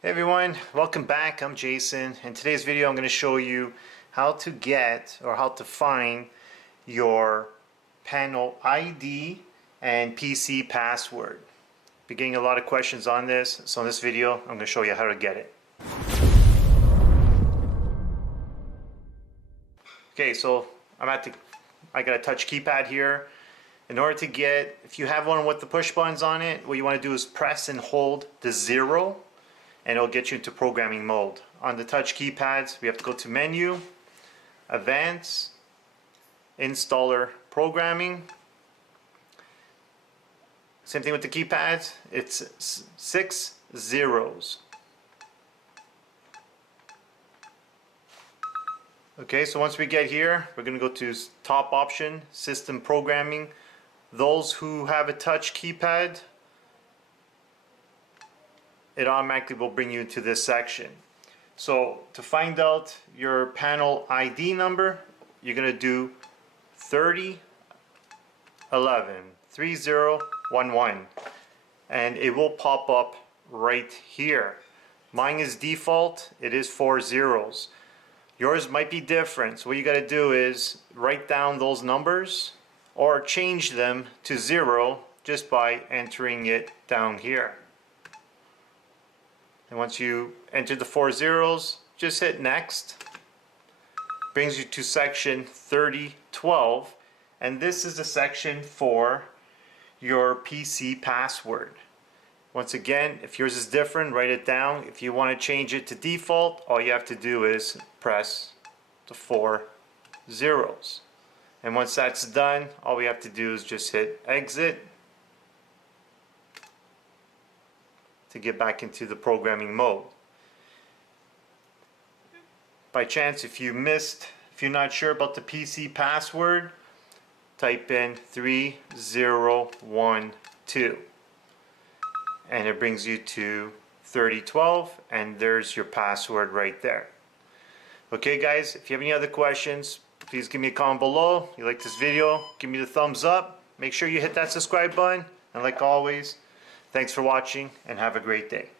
Hey everyone, welcome back. I'm Jason. In today's video I'm going to show you how to get or how to find your panel ID and PC password. Been getting a lot of questions on this, so in this video I'm going to show you how to get it. Okay, so I got a touch keypad here. In order to get, if you have one with the push buttons on it, what you want to do is press and hold the 0 and it'll get you into programming mode. On the touch keypads, we have to go to Menu, Advanced, Installer Programming. Same thing with the keypads, it's 6 zeros. Okay, so once we get here, we're going to go to top option, System Programming. Those who have a touch keypad, it automatically will bring you to this section. So to find out your panel ID number, you're going to do 3011 and it will pop up right here. Mine is default, it is 4 zeros. Yours might be different, so what you got to do is write down those numbers or change them to 0 just by entering it down here. And once you enter the 4 zeros, just hit next. Brings you to section 3012, and this is the section for your PC password. Once again, if yours is different, write it down. If you want to change it to default, all you have to do is press the 4 zeros. And once that's done, all we have to do is just hit exit to get back into the programming mode. By chance, if you're not sure about the PC password, type in 3012 and it brings you to 3012 and there's your password right there. Okay guys, if you have any other questions, please give me a comment below. If you like this video, give me the thumbs up. Make sure you hit that subscribe button, and like always, thanks for watching and have a great day.